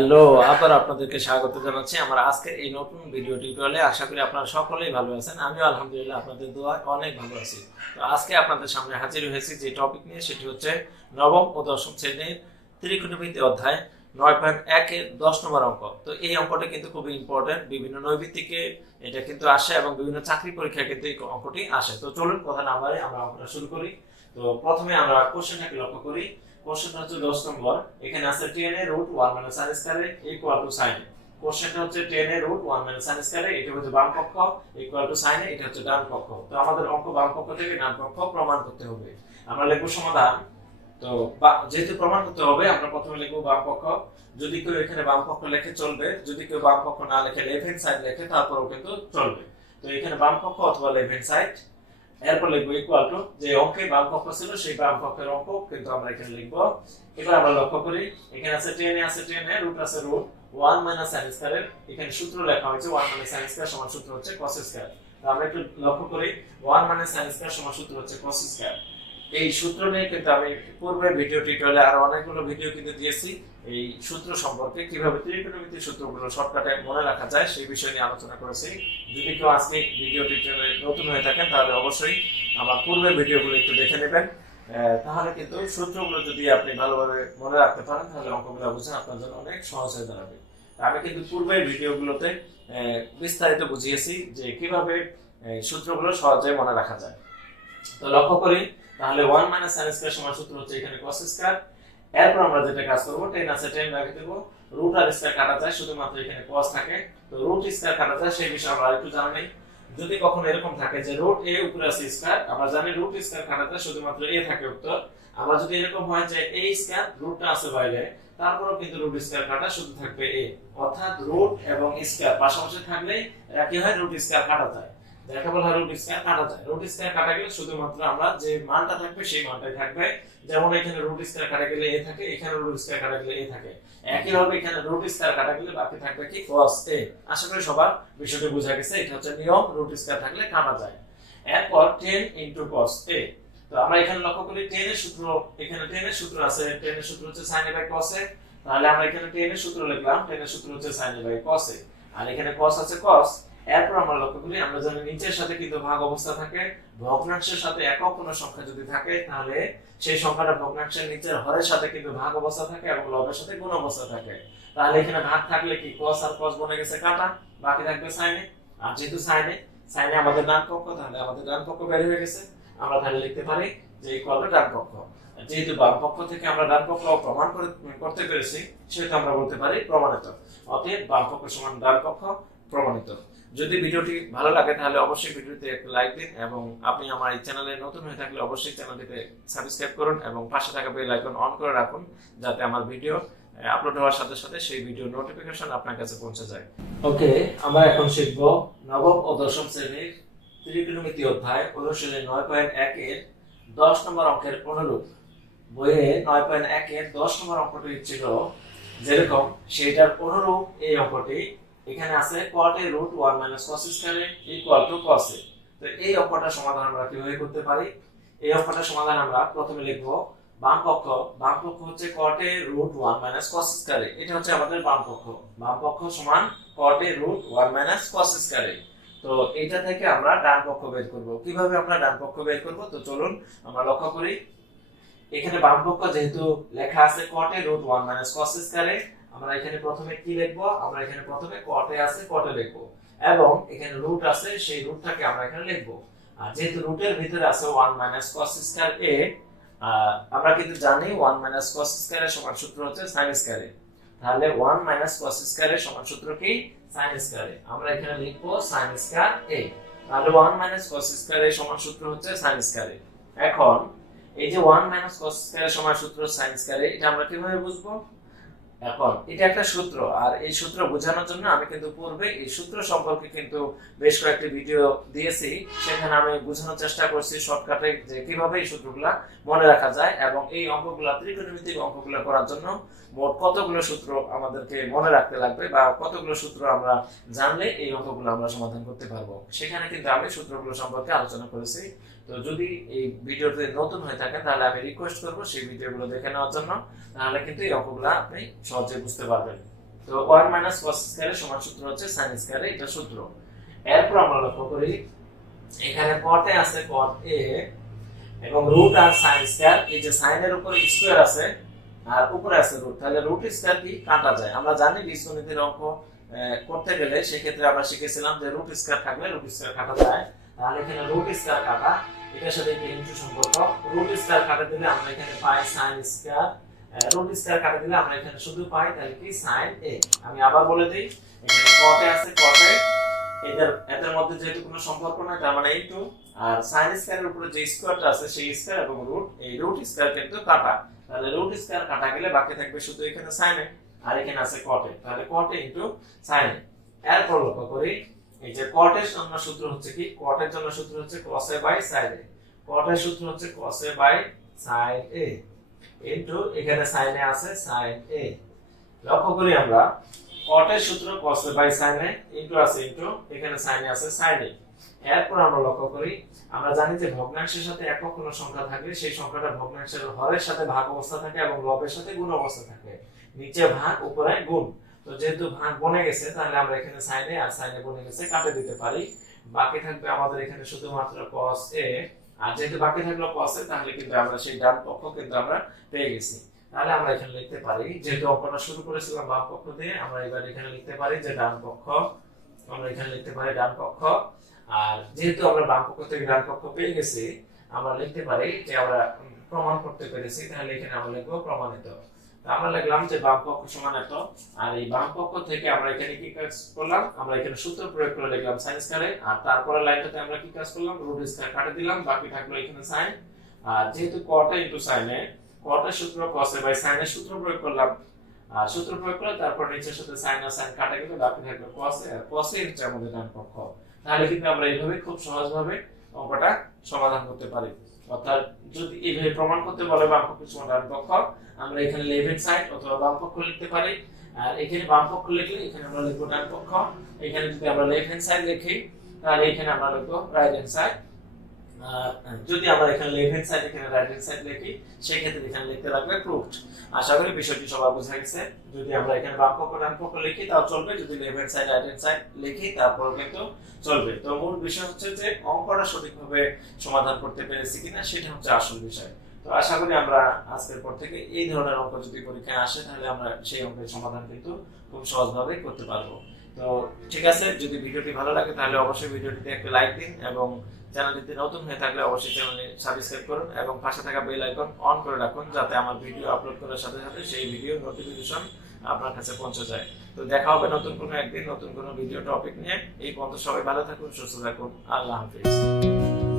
Hello, আবার আপনাদেরকে স্বাগত জানাচ্ছি আমার আজকের এই নতুন ভিডিও টিউটোরিয়ালে। আশা করি আপনারা সকলেই ভালো আছেন। আমিও আলহামদুলিল্লাহ আপনাদের দোয়ায় অনেক ভালো আছি। তো আজকে আপনাদের সামনে হাজির হয়েছি যে টপিক নিয়ে, সেটি হচ্ছে নবম ও দশম শ্রেণীর ত্রিকোণমিতি অধ্যায় 9.1 এর 10 নম্বর অঙ্ক। তো এই অঙ্কটা কিন্তু খুবই ইম্পর্টেন্ট, বিভিন্ন নৈবিত্তিকে এটা কিন্তু আসে এবং বিভিন্ন চাকরি পরীক্ষায় কিন্তু এই অঙ্কটি আসে। তো চলুন কথা না বাড়িয়ে আমরা অঙ্কটা শুরু করি। তো প্রথমে আমরা কোশ্চেনটাকে লক্ষ্য করি। কোশ্চেনটা হচ্ছে 10 নম্বর। এখানে আছে 10 এর root 1 minus sin square equal to sin। কোশ্চেনটা হচ্ছে 10 এর রুট 1 মাইনাস sin স্কয়ার, এটা হচ্ছে বাম পক্ষ, ইকুয়াল টু sin, এটা হচ্ছে ডান পক্ষ। তো আমাদের অঙ্ক বাম পক্ষ থেকে ডান পক্ষ প্রমাণ করতে হবে। আমরা লিখব সমাধান। তো যেহেতু প্রমাণ করতে হবে, আমরা প্রথমে লিখব বাম পক্ষ। যদি কেউ এখানে বাম পক্ষ লেখে চলবে, যদি কেউ বাম পক্ষ না লেখে লেফট হ্যান্ড সাইড লেখে তারপরেও কিন্তু চলবে। তো এখানে বাম পক্ষ অথবা লেফট হ্যান্ড সাইড, এরপর লিখবো ইকুয়াল টু, যে অঙ্কে বাম পক্ষ ছিল সেই বাম পক্ষের অঙ্ক কিন্তু আমরা এখানে লিখবো। এবার আমরা লক্ষ্য করি, এখানে আছে 10 এ আছে 10 এ রুট আছে রুট 1 মাইনাস sin স্কয়ার, এখানে সূত্র লেখা হয়েছে 1 মাইনাস sin স্কয়ার সমান সূত্র হচ্ছে cos স্কয়ার। তো আমরা একটু লক্ষ্য করি, 1 মাইনাস sin স্কয়ার সমান সূত্র হচ্ছে cos স্কয়ার। এই সূত্র নিয়ে কিন্তু আমি পূর্বের ভিডিও টিউটোরিয়ালে আরো অনেকগুলো ভিডিও কিন্তু দিয়েছি। এই সূত্র সম্পর্কে কিভাবে ত্রিকোণমিতির সূত্রগুলো শর্টকাটে মনে রাখা যায় সেই বিষয় নিয়ে আলোচনা করেছি। যদি কেউ আজকে ভিডিও টিউটোরিয়ালে নতুন হয়ে থাকেন তাহলে অবশ্যই আমার পূর্বের ভিডিওগুলো একটু দেখে নেবেন। তাহলে কিন্তু সূত্রগুলো যদি আপনি ভালোভাবে মনে রাখতে পারেন তাহলে অঙ্কগুলো বোঝা আপনার জন্য অনেক সহজ হয়ে দাঁড়াবে। আমি কিন্তু পূর্বের ভিডিওগুলোতে বিস্তারিত বুঝিয়েছি যে কিভাবে সূত্রগুলো সহজে মনে রাখা যায়। তো লক্ষ্য করি, তাহলে 1 মাইনাস sin স্কয়ার সমান সূত্র হচ্ছে এখানে cos স্কয়ার। এরপর আমরা যেটা কাজ করব, 10 আছে 10 রেখে দেব, রুট আর স্কয়ার কাটা যায়, শুধুমাত্র এখানে cos থাকে। তো রুট স্কয়ার কাটা যায়, সেই বিষয়ে আমরা একটু জানা নেই। যদি কখনো এরকম থাকে যে রুট a উপরে আছে স্কয়ার, আমরা জানি রুট স্কয়ার কাটা যায়, শুধুমাত্র a থাকে উত্তর। আবার যদি এরকম হয় যে a স্কয়ার রুটটা আছে বাইরে, তারপরেও কিন্তু রুট স্কয়ার কাটা শুধু থাকবে a, অর্থাৎ রুট এবং স্কয়ার পাশাপাশি থাকলে এরা কি হয়, রুট স্কয়ার কাটা যায়। যাকে বলা হয় রুট স্কয়ার কাটা যায়। রুট স্কয়ার কাটা গেলে শুধুমাত্র আমরা যে মানটা থাকবে সেই মানটাই থাকবে। যেমন এখানে রুট স্কয়ার কাটা গেলে a থাকে, এখানে রুট স্কয়ার কাটা গেলে a থাকে। একই ভাবে এখানে রুট স্কয়ার কাটা গেলে বাকি থাকবে কি, cos a। আশা করি সবার বিষয়টি বোঝা গেছে। এটা হচ্ছে নিয়ম, রুট স্কয়ার থাকলে কাটা যায়। এরপর 10 cos a। তো আমরা এখানে লক্ষ্য করি 10 এর সূত্র, এখানে 10 এর সূত্র আছে, 10 এর সূত্র হচ্ছে sin a by cos a। তাহলে আমরা এখানে 10 এর সূত্র লিখলাম, 10 এর সূত্র হচ্ছে sin a by cos a। আর এখানে cos আছে cos। এরপর আমরা লক্ষ্য করি, আমরা জানি নিচের সাথে কিন্তু ভাগ অবস্থা থাকে, ভগ্নাংশের সাথে একক কোনো সংখ্যা যদি থাকে তাহলে সেই সংখ্যাটা ভগ্নাংশের নিচের হরের সাথে কিন্তু ভাগ অবস্থা থাকে এবং লবের সাথে গুণ অবস্থা থাকে। তাহলে এখানে ভাগ থাকলে কি, cos আর cos বনে গেছে কাটা, বাকি থাকবে sin এ। আর যেহেতু sin এ আমাদের ডান পক্ষ, তাহলে আমাদের ডান পক্ষ বের হয়ে গেছে। আমরা তাহলে লিখতে পারি যে ইকুয়াল টু ডান পক্ষ। যেহেতু বাম পক্ষ থেকে আমরা ডান পক্ষ প্রমাণ করতে পেরেছি, সেটা আমরা বলতে পারি প্রমাণিত। অতএব বাম পক্ষ সমান ডান পক্ষ প্রমাণিত। যদি ভিডিওটি ভালো লাগে তাহলে অবশ্যই ভিডিওতে একটা লাইক দিন, এবং আপনি আমার এই চ্যানেলে নতুন হয়ে থাকলে অবশ্যই চ্যানেলটিতে সাবস্ক্রাইব করুন এবং পাশে থাকা বেল আইকন অন করে রাখুন, যাতে আমার ভিডিও আপলোড হওয়ার সাথে সাথে সেই ভিডিও নোটিফিকেশন আপনার কাছে পৌঁছে যায়। ওকে, আমরা এখন শিখব নবম ও দশম শ্রেণীর ত্রিকোণমিতি অধ্যায় অনুশীলনী 9.1 এর 10 নম্বর অঙ্কের অনুরূপ। বইয়ে 9.1 এর 10 নম্বর অঙ্কটি ছিল যেরকম, সেটার অনুরূপ এই অঙ্কটি। এখানে আছে cot a root 1 minus cos square equal two cos a। তো এই অঙ্কটার সমাধান আমরা কিভাবে করতে পারি? এই অঙ্কটার সমাধান আমরা প্রথমে লিখব বাম পক্ষ হচ্ছে cot a root 1 minus cos square, এটা হচ্ছে আমাদের বাম পক্ষ সমান cot a root 1 minus cos square. তো এটা থেকে আমরা ডান পক্ষ বের করব। কিভাবে আমরা ডান পক্ষ বের করব? তো চলুন আমরা লক্ষ্য করি, এখানে বাম পক্ষ যেহেতু লেখা আছে cot a root 1 minus cos square, আমরা এখানে প্রথমে কি লিখব? আমরা এখানে প্রথমে cot a আছে, cot a লিখব, এবং এখানে রুট আছে, সেই রুটটাকে আমরা এখানে লিখব। আর যেহেতু রুটের ভিতরে আছে 1 মাইনাস cos স্কয়ার a, আমরা কিন্তু জানি 1 মাইনাস cos স্কয়ার এর সমান সূত্র হচ্ছে sin স্কয়ার। তাহলে 1 মাইনাস cos স্কয়ার এর সমান সূত্র কি, sin স্কয়ার। আমরা এখানে লিখব sin স্কয়ার a। তাহলে 1 মাইনাস cos স্কয়ার এর সমান সূত্র হচ্ছে sin স্কয়ার। এখন এই যে 1 মাইনাস cos স্কয়ার এর সমান সূত্র sin স্কয়ার, এটা আমরা কিভাবে বুঝবো? এখন এটা একটা সূত্র, আর এই সূত্র বোঝানোর জন্য আমি কিন্তু পূর্বে এই সূত্র সম্পর্কে কিন্তু বেশ কয়েকটি ভিডিও দিয়েছি। সেখানে আমি বোঝানোর চেষ্টা করছি শর্টকাটে যে কিভাবে এই সূত্রগুলা মনে রাখা যায়, এবং এই অঙ্কগুলা ত্রিকোণমিতিক অঙ্কগুলা করার জন্য মোট কতগুলো সূত্র আমাদেরকে মনে রাখতে লাগবে, বা কতগুলো সূত্র আমরা জানলে এই অঙ্কগুলো আমরা সমাধান করতে পারবো, সেখানে কিন্তু আমি সূত্রগুলো সম্পর্কে আলোচনা করেছি। তো যদি এই ভিডিওতে নতুন হয়ে থাকেন তাহলে আমি রিকোয়েস্ট করব সেই ভিডিওগুলো দেখে নেওয়ার জন্য, তাহলে কিন্তু এই অঙ্কগুলো আপনি সহজে বুঝতে পারবেন। তো 1 মাইনাস cos স্কয়ার সমান সূত্র হচ্ছে sin স্কয়ার, এটা সূত্র। এরপর আমরা লক্ষ্য করি এখানে cot এ আছে cot a এবং রুট আর sin স্কয়ার, এই যে sin এর উপরে স্কয়ার আছে আর উপরে আছে রুট, তাহলে রুট স্কয়ার কি কাটা যায়। আমরা জানি বীজগণিতের অঙ্ক করতে গেলে সেক্ষেত্রে আমরা শিখেছিলাম যে রুট স্কয়ার থাকলে রুট স্কয়ার কাটা যায়। তাহলে এখানে রুট স্কয়ার কাটা, এটার সাথে একটা ইনটু সম্পর্ক, রুট স্কয়ার কাটা দিলে আমরা এখানে পাই sin স্কয়ার, রুট স্কয়ার কাটা দিলে আমরা এখানে শুধু পাই তাহলে কি sin a। আমি আবার বলে দেই, এখানে cot এ আছে cot এ, এদের মধ্যে যেহেতু কোনো সম্পর্ক নাই তার মানে এই টু, আর sin স্কয়ারের উপরে যে স্কয়ারটা আছে সেই স্কয়ার এবং রুট, এই রুট স্কয়ার কিন্তু কাটা, তাহলে রুট স্কয়ার কাটা গেলে বাকি থাকবে শুধু এখানে sin a আর এখানে আছে cot a, তাহলে cot a into sin a। এরপর লক্ষ্য করি এই যে cot এর জন্য সূত্র হচ্ছে কি, cot এর জন্য সূত্র হচ্ছে cos a by sin a, cot এর সূত্র হচ্ছে cos a by sin a into এখানে sin a আছে sin a। লক্ষ্য করি আমরা cot এর সূত্র cos a by sin a into আছে ইনটু এখানে sin a আছে sin a। এরপর আমরা লক্ষ্য করি, আমরা জানি যে ভগ্নাংশের সাথে একক কোনো সংখ্যা থাকলে সেই সংখ্যাটা ভগ্নাংশের হরের সাথে ভাগ অবস্থা থাকে এবং লবের সাথে গুণ অবস্থা থাকে, নিচে ভাগ উপরে গুণ। তো যেহেতু ভাগ বনে গেছে তাহলে আমরা এখানে sin a R sin a বনে গেছে কাটে দিতে পারি, বাকি থাকবে আমাদের এখানে শুধুমাত্র cos a, আর যেহেতু বাকি থাকলো cos a তাহলে কিন্তু আমরা সেই ডান পক্ষ কিন্তু আমরা পেয়ে গেছি। তাহলে আমরা এখানে লিখতে পারি, যেহেতু অঙ্কটা শুরু করেছিলাম বাম পক্ষ দিয়ে, আমরা এবার এখানে লিখতে পারি যে ডান পক্ষ, আমরা এখানে লিখতে পারি ডান পক্ষ, আর যেহেতু আমরা বাম পক্ষ থেকে ডান পক্ষ পেয়ে গেছি আমরা লিখতে পারি যে আমরা প্রমাণ করতে পেরেছি, তাহলে এখানে আমরা লিখবো প্রমাণিত। আমরা লিখলাম যে বাম পক্ষ সমান এত, আর এই বাম পক্ষ থেকে আমরা এখানে কি কাজ করলাম, আমরা এখানে সূত্র প্রয়োগ করে লিখলাম sin স্কয়ারে, আর তারপরে লাইনটাতে আমরা কি কাজ করলাম, রুট স্কয়ার কাটে দিলাম, বাকি থাকলো এখানে sin। আর যেহেতু cot a into sin a, cot এর সূত্র cos a বাই sin এর সূত্র প্রয়োগ করলাম, আর সূত্র প্রয়োগ করে তারপর নিচের সাথে sin আর sin কাটা গেলে বাকি থাকলো cos a, R cos a হচ্ছে আমাদের ডান পক্ষ। তাহলে কিন্তু আমরা এইভাবে খুব সহজভাবে অঙ্কটা সমাধান করতে পারি। অর্থাৎ যদি এইভাবে প্রমাণ করতে বলে বাম পক্ষ সমান ডান পক্ষ, আমরা এখানে লেফট হ্যান্ড সাইড অথবা বাম পক্ষ লিখতে পারি, আর এখানে বাম পক্ষ লিখলে এখানে আমরা লিখব ডান পক্ষ, এখানে যদি আমরা লেফট হ্যান্ড সাইড লিখি তাহলে এখানে আমরা লিখব রাইট হ্যান্ড সাইড, আর যদি আমরা এখানে লেফট হ্যান্ড সাইড এখানে রাইট হ্যান্ড সাইড লিখি সেই ক্ষেত্রে এখানে লিখতে লাগবে প্রুফড। আশা করি বিষয়টি সবার বোঝা গেছে। যদি আমরা এখানে বাম পক্ষ ডান পক্ষ লিখি তাও চলবে, যদি left hand side right hand side লিখি তারপরও কিন্তু চলবে। তো মূল বিষয় হচ্ছে যে অঙ্কটা সঠিকভাবে সমাধান করতে পেরেছি কিনা সেটা হচ্ছে আসল বিষয়। তো আশা করি আমরা আজকের পর থেকে এই ধরনের অঙ্ক যদি পরীক্ষায় আসে তাহলে আমরা সেই অঙ্কের সমাধান কিন্তু খুব সহজভাবে করতে পারবো। তো ঠিক আছে, যদি ভিডিওটি ভালো লাগে তাহলে অবশ্যই ভিডিওটিতে একটা লাইক দিন এবং চ্যানেলটিতে নতুন হয়ে থাকলে অবশ্যই চ্যানেলটি সাবস্ক্রাইব করুন এবং পাশে থাকা বেল আইকন অন করে রাখুন যাতে আমার ভিডিও আপলোড করার সাথে সাথে সেই ভিডিও নোটিফিকেশন আপনার কাছে পৌঁছে যায়। তো দেখা হবে নতুন কোনো একদিন নতুন কোনো ভিডিও টপিক নিয়ে। এই পর্যন্ত সবাই ভালো থাকুন, সুস্থ থাকুন, আল্লাহ হাফেজ।